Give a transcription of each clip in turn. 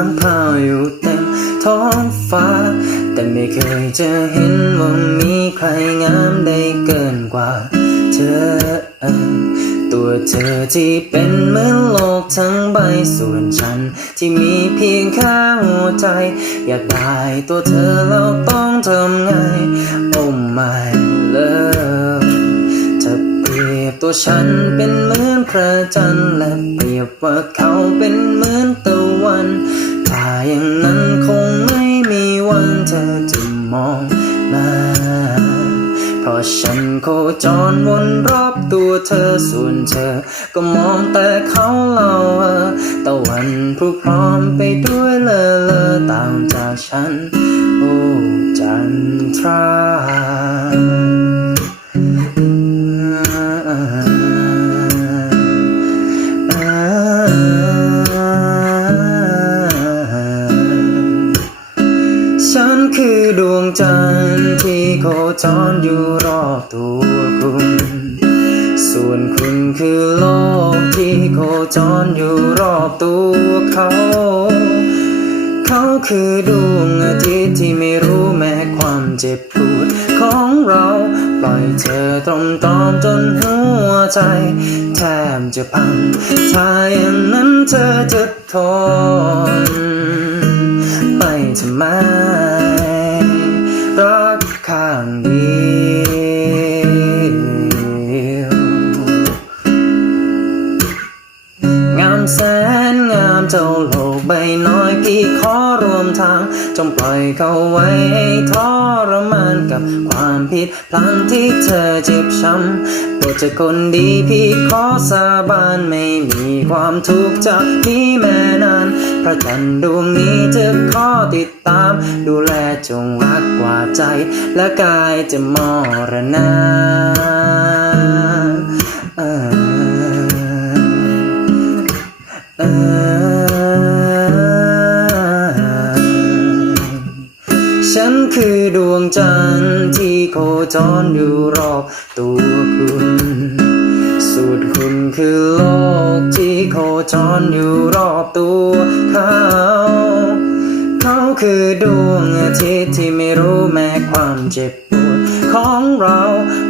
ามพผาอยู่เต็มท้องฟ้า แต่ไม่เคยจะเห็นว่ามีใครงามได้เกินกว่า เธอ ตัวเธอที่เป็นเหมือนโลกทั้งใบส่วนฉัน ที่มีเพียงแค่หัวใจ อยากได้ตัวเธอเราต้องทำไง Oh my love เธอเปรียบตัวฉันเป็นเหมือนพระจันทร์และเปรียบว่าเขาเป็นเหมือนตะวัน อย่างนั้นคงไม่มีวันเธอจะมองมาเพราะฉันโคจรวนรอบตัวเธอส่วนเธอ ก็มองแต่เขาเล่าเออตะวันพรุพร้อมไปด้วยเลอเลอตามจากฉัน โอ้จันทรา คือดวงจันทร์ที่โคจรอยู่รอบตัวคุณ ส่วนคุณคือโลกที่โคจรอยู่รอบตัวเขา เขาคือดวงอาทิตย์ที่ไม่รู้แม้ความเจ็บปวดของเรา ปล่อยเธอตรมตอมจนหัวใจแทบจะพัง ถ้าอย่างนั้นเธอจะทนไปทำไมางเดียวงามแสนงามเจ้าโลกใบน้อยพี่ขอรวมทางจงปล่อยเขาไว้ทร ความผิดพลั้งที่เธอเจ็บช้ำโปรดจะคนดีพี่ขอสาบานไม่มีความทุกข์จากนี้แม่นานพระจันทร์ดวงนี้จะขอติดตาม ดูแลจงรักกว่าใจ และกายจะมรณา ฉันคือดวงจันทร์ที่โคจรอยู่รอบตัวคุณ สูตรคุณคือโลกที่โคจรอยู่รอบตัวเขาเขาคือดวงอาทิตย์ที่ไม่รู้แม้ความเจ็บปวดของเรา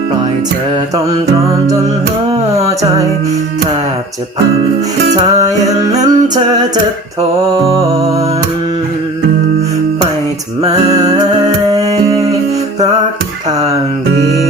ปล่อยเธอตรอมตรอมจนหัวใจแทบจะพังถ้าอย่างนั้นเธอจะทน ทำไมรักทางเดี